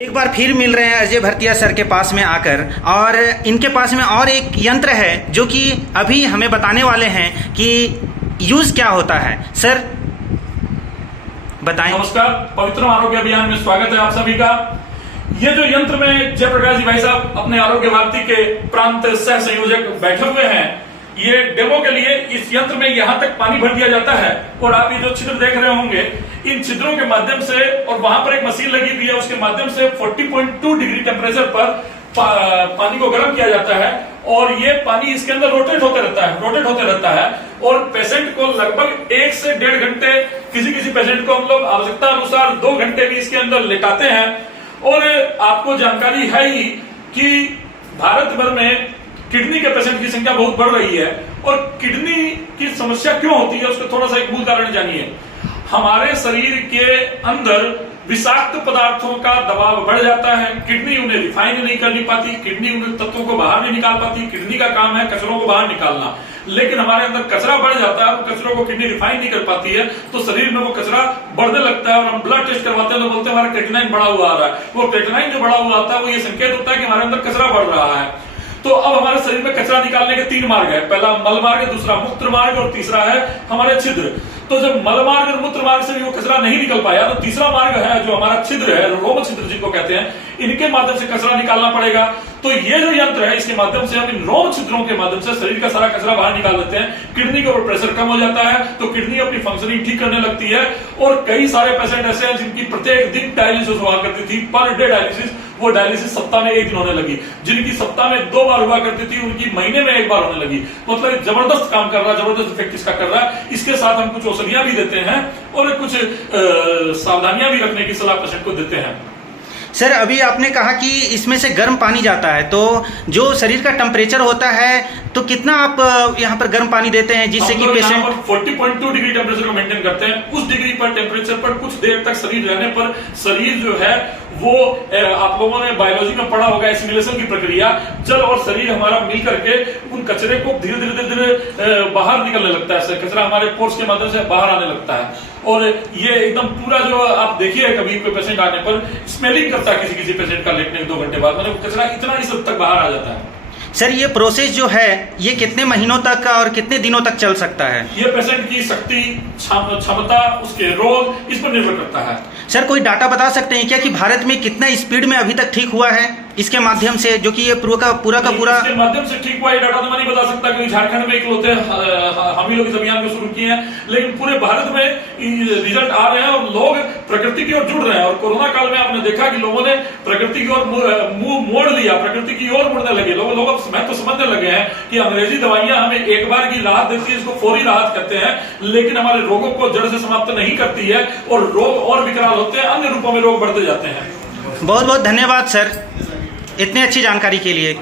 एक बार फिर मिल रहे हैं अजय भरतिया सर के पास में आकर, और इनके पास में और एक यंत्र है जो कि अभी हमें बताने वाले हैं कि यूज क्या होता है। सर बताएं। नमस्कार, पवित्र आरोग्य अभियान में स्वागत है आप सभी का। ये जो यंत्र में जयप्रकाश जी भाई साहब अपने आरोग्य भारती के प्रांत सह संयोजक बैठे हुए हैं, ये डेमो के लिए इस यंत्र में यहाँ तक पानी भर दिया जाता है और आप ये जो छिद्र देख रहे होंगे, इन छिद्रों के माध्यम से, और वहां पर एक मशीन लगी हुई है, उसके माध्यम से 40.2 डिग्री टेम्परेचर पर पानी को गर्म किया जाता है और ये पानी इसके अंदर रोटेट होते रहता है और पेशेंट को लगभग 1 से 1.5 घंटे, किसी पेशेंट को हम लोग आवश्यकता अनुसार 2 घंटे भी इसके अंदर लेटाते हैं। और आपको जानकारी है ही कि भारत भर में किडनी के पेशेंट की संख्या बहुत बढ़ रही है, और किडनी की समस्या क्यों होती है उसका थोड़ा सा एक मूल कारण जानिए। हमारे शरीर के अंदर विषाक्त पदार्थों का दबाव बढ़ जाता है, किडनी उन्हें रिफाइन नहीं कर पाती, किडनी उन तत्वों को बाहर नहीं निकाल पाती। किडनी का काम है कचरों को बाहर निकालना, लेकिन हमारे अंदर कचरा बढ़ जाता है और कचरों को किडनी रिफाइन नहीं कर पाती है, तो शरीर में वो कचरा बढ़ने लगता है और हम ब्लड टेस्ट करवाते हैं तो बोलते हैं हमारा क्रेटिनाइन बढ़ा हुआ आ रहा है। वो क्रेटिनाइन जो बढ़ा हुआ आता है वो ये संकेत होता है कि हमारे अंदर कचरा बढ़ रहा है। तो अब हमारे शरीर में कचरा निकालने के 3 मार्ग है, पहला मल मार्ग, दूसरा मूत्र मार्ग और तीसरा है हमारे छिद्र। तो जब मल मार्ग और मूत्र मार्ग से भी वो कचरा नहीं निकल पाया तो तीसरा मार्ग है जो हमारा छिद्र है, रोम छिद्र जिनको कहते हैं, इनके माध्यम से कचरा निकालना पड़ेगा। तो ये जो यंत्र है इसके माध्यम से हम इन रोम छिद्रों के माध्यम से शरीर का सारा कचरा बाहर निकाल देते हैं। किडनी के ऊपर प्रेशर कम हो जाता है तो किडनी अपनी फंक्शनिंग ठीक करने लगती है। और कई सारे पेशेंट ऐसे हैं जिनकी प्रत्येक दिन डायलिसिस हुआ करती थी, पर डे डायलिसिस, वो डायलिसिस सप्ताह में 1 दिन होने लगी। जिनकी सप्ताह में 2 बार हुआ करती थी उनकी महीने में 1 बार होने लगी। मतलब जबरदस्त काम कर रहा है, जबरदस्त इफेक्ट इसका कर रहा है। इसके साथ हम कुछ औषधियां भी देते हैं और कुछ सावधानियां भी रखने की सलाह पेशेंट को देते हैं। सर अभी आपने कहा कि इसमें से गर्म पानी जाता है, तो जो शरीर का टेम्परेचर होता है तो कितना आप यहाँ पर गर्म पानी देते हैं जिससे कि पेशेंट 40.2 डिग्री टेम्परेचर को मेंटेन करते हैं। उस डिग्री पर टेम्परेचर पर कुछ देर तक शरीर रहने पर शरीर जो है वो, आप लोगों ने बायोलॉजी में पढ़ा होगा एसिमिलेशन की प्रक्रिया, जल और शरीर हमारा मिल करके उन कचरे को धीरे धीरे बाहर निकलने लगता है। कचरा हमारे पोर्स के माध्यम से बाहर आने लगता है और ये एकदम पूरा जो आप देखिए कभी कोई पेशेंट आने पर स्मेलिंग करता है किसी पेशेंट का लेटने के 2 घंटे बाद, मतलब कचरा इतना इस हद तक बाहर आ जाता है। सर ये प्रोसेस जो है ये कितने महीनों तक और कितने दिनों तक चल सकता है? ये पेशेंट की शक्ति, क्षमता, उसके रोग, इस पर निर्भर करता है। सर कोई डाटा बता सकते हैं क्या कि भारत में कितना स्पीड में अभी तक ठीक हुआ है इसके माध्यम से, जो कि ये पूरा का पूरा इसके माध्यम से ठीक हुआ? ये डाटा तो मैं नहीं बता सकता क्योंकि झारखंड में इकलौते हम ही लोग इस अभियान को शुरू किए हैं, लेकिन पूरे भारत में रिजल्ट आ रहे हैं और लोग प्रकृति की ओर जुड़ रहे हैं। और कोरोना काल में आपने देखा कि लोगों ने प्रकृति की ओर मुंह मोड़ लिया, प्रकृति की ओर मुड़ने लगे। लोग मैं तो समझने लगे हैं कि अंग्रेजी दवाइयां हमें एक बार की राहत देती है, इसको फौरी राहत कहते हैं, लेकिन हमारे रोगों को जड़ से समाप्त नहीं करती है और रोग और विकराल होते हैं, अन्य रूपों में रोग बढ़ते जाते हैं। बहुत बहुत धन्यवाद सर इतनी अच्छी जानकारी के लिए।